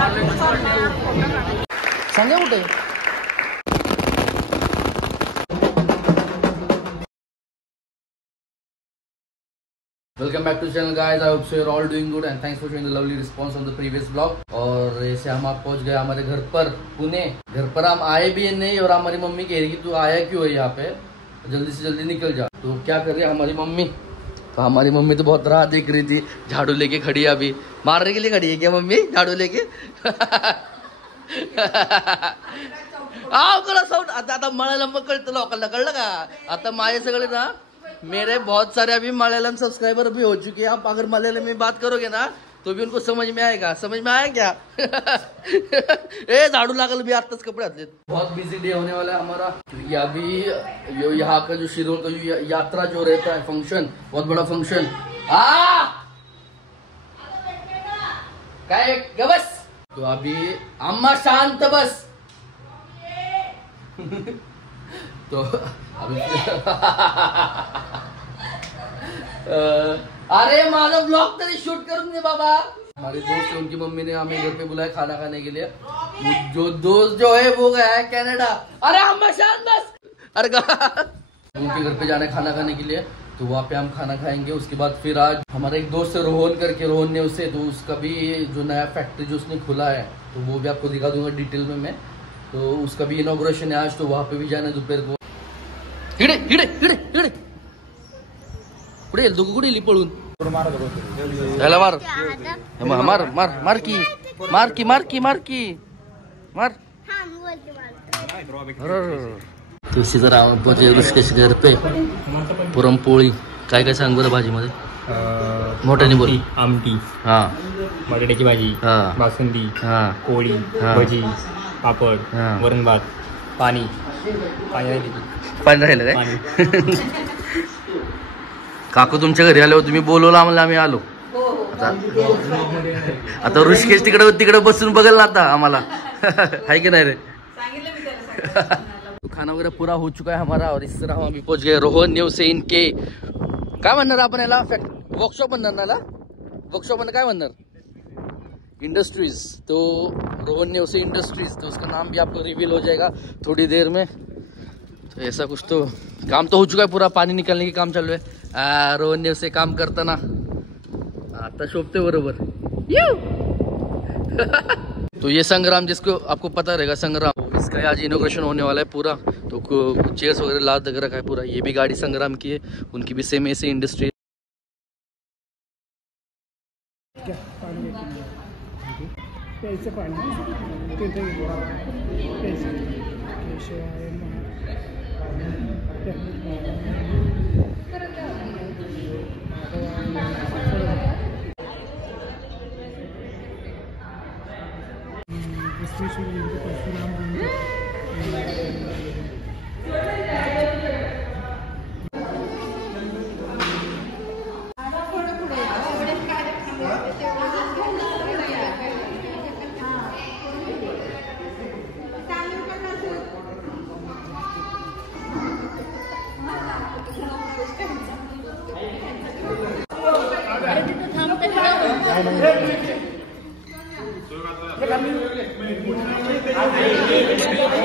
संजय कुठे? Welcome back to channel guys, I hope so you are all doing good and thanks for showing the lovely response on the previous blog. और ऐसे हम आप पहुंच गए हमारे घर पर पुणे। घर पर हम आए भी नहीं और हमारी मम्मी कह रही कि तू आया क्यों है यहाँ पे, जल्दी से जल्दी निकल जा। तो क्या कर रही है हमारी मम्मी? तो हमारी मम्मी तो बहुत राह देख रही थी, झाड़ू लेके खड़ी है, अभी मारने के लिए खड़ी है क्या मम्मी झाड़ू लेके? साऊंड आता मल्याळम कळतं लोकांना, कळलं का? आता माझे सगळे ना मेरे बहुत सारे अभी मलयालम सब्सक्राइबर भी हो चुके हैं। आप अगर मलयालम में बात करोगे ना तो भी उनको समझ में आएगा। समझ में आया क्या? ए झाड़ू लागल भी आत्ताच कपड़े आते। बहुत बिजी डे होने वाला है हमारा, क्योंकि अभी यहाँ का जो शिरोल का जो यात्रा जो रहता है फंक्शन, बहुत बड़ा फंक्शन। काय बस, तो अभी अम्मा शांत बस। तो अभी अरे माझा ब्लॉग तरी शूट करून दे बाबा। हमारे दोस्त उनकी मम्मी ने हमें घर पे बुलाया खाना खाने के लिए। जो दोस्त जो है वो गया है कनाडा। अरे अम्मा शांत बस। अरे उनके घर पे जाना है खाना खाने के लिए, तो वहाँ पे हम खाना खाएंगे। उसके बाद फिर आज हमारा एक दोस्त है रोहन करके, रोहन ने उससे, तो उसका भी जो नया फैक्ट्री जो उसने खुला है तो वो भी आपको दिखा दूंगा डिटेल में मैं। तो उसका भी इनॉग्रेशन है आज, तो वहाँ पे भी जाना है दोपहर को। हिडे हिडे हिडे हिडे कुठे येईल तू? कुठे येईल पळून? त्याला मार मार मार मार की मार की मार की मार की मार। तो इसी तरह हम पहुंचे ऋषिकेश घर पे। पुरणपोळी काय काय सांग बरं भाजीमध्ये? मोठ्याने बोल। आमटी, हा, बटाट्याची भाजी, हा, बासुंदी, हा, पोळी, भजी, पापड, वरण भात, पाणी पाणी राहिलं काय? काकू तुमच्या घरी आल्यावर तुम्ही बोलवलं आम्हाला, आम्ही आलो। आता ऋषिकेश तिकडे बसून बघेल ना आता आम्हाला। है कि नहीं रे? तो खाना वगैरह पूरा हो चुका है हमारा, और इस तरह हम अभी पहुंच गए रोहन न्यू से इनके काय म्हणणार आपण याला? वर्कशॉप म्हणणार ना? वर्कशॉप म्हणणार काय म्हणणार? इंडस्ट्रीज। तो रोहन न्यू से इंडस्ट्रीज, तो उसका नाम भी आपको रिवील हो जाएगा थोड़ी देर में। तो ऐसा कुछ तो काम तो हो चुका है पूरा, पानी निकालने के काम चालू है। रोहन न्यू से काम करताना आता शोभते बरोबर। तो ये संग्राम, जिसको आपको पता रहेगा संग्राम, इसका आज इनोग्रेशन होने वाला है पूरा। तो चेयर्स वगैरह लाद वगैरह रखा है पूरा। ये भी गाड़ी संग्राम की है, उनकी भी सेम ऐसे इंडस्ट्री।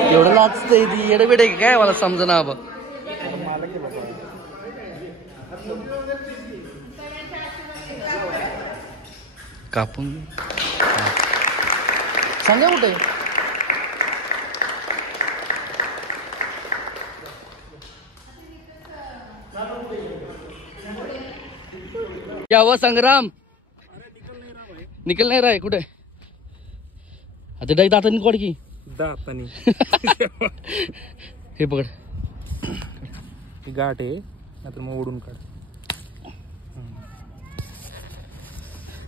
एवढं लाचतंय ती येडबिडे काय मला समजना बाबा। कापून सांगा कुठे? क्या हुआ संग्राम? निकल नहीं रहा है कुठे? आता डाई दातानी कोड की दातानी हे पकड, ही गाठ आहे आता मग ओढून काढ।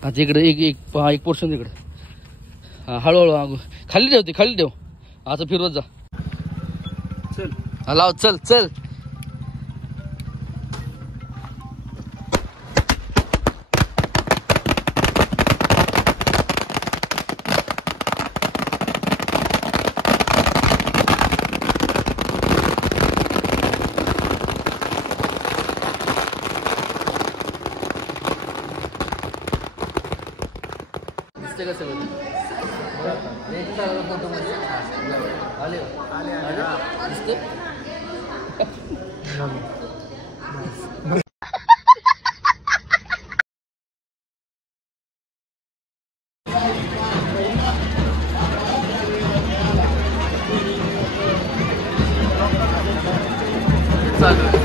आता इकडे एक पोर्शन इकडे, हा हळूहळू खाली ठेव, खाली ठेव। आता फिरवत जा, चल लाव, चल चल। आले दिसते? चालू